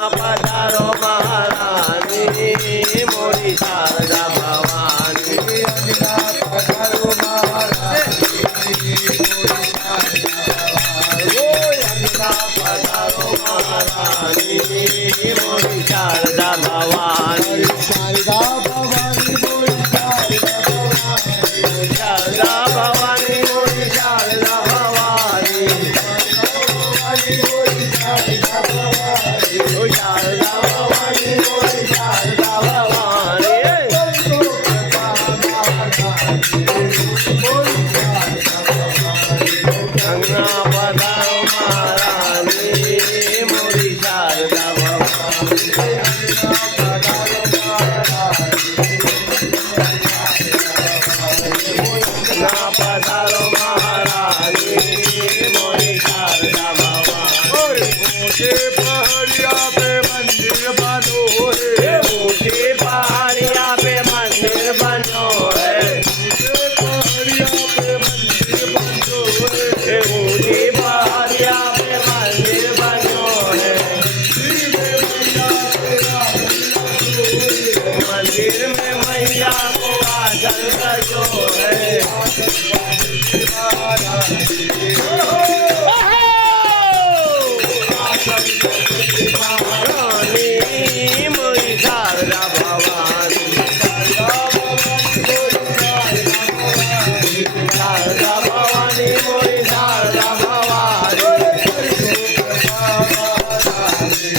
पधारो महारानी मोरी शारदा भवानी अंगना पधारो महारानी मोरी शारदा भवानी शारदा भवानी मोरी शारदा भवानी मोरी शारदा भवानी शारदा भवानी मोरी शारदा भवानी अंगना पधारो महारानी मोरी शारदा भवानी अंगना पधारो महारानी मोरी शारदा भवानी ऊंचे पहाड़िया पे मंदिर बनो है ऊंची पहाड़िया पे मंदिर बनो है ऊंचे पहाड़िया पे मंदिर बनो है ऊंची पहाड़िया पे मंदिर बनो है मंदिर में मैया को आसन सजो है रानी मोरी शारदा भवानी